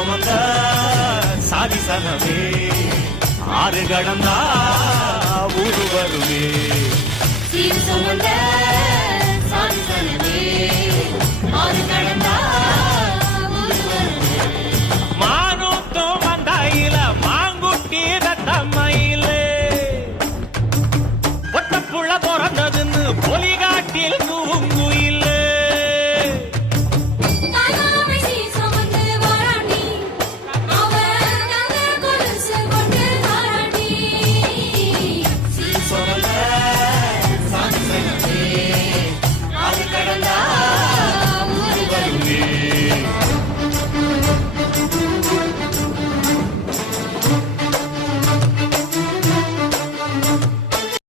சுமந்த சாதிசனமே ஆறு கடந்தா ஊரு வருமே சீர் சுமந்த சாதிசனமே ஆறு கடந்தா ஊரு வருமே மானூத்தும் மந்தாயில மாங்குட்டி தத்தம்மையில ஒட்டப்புள்ள பிறந்ததுன்னு பொலிகாட்டில் தூங்குயில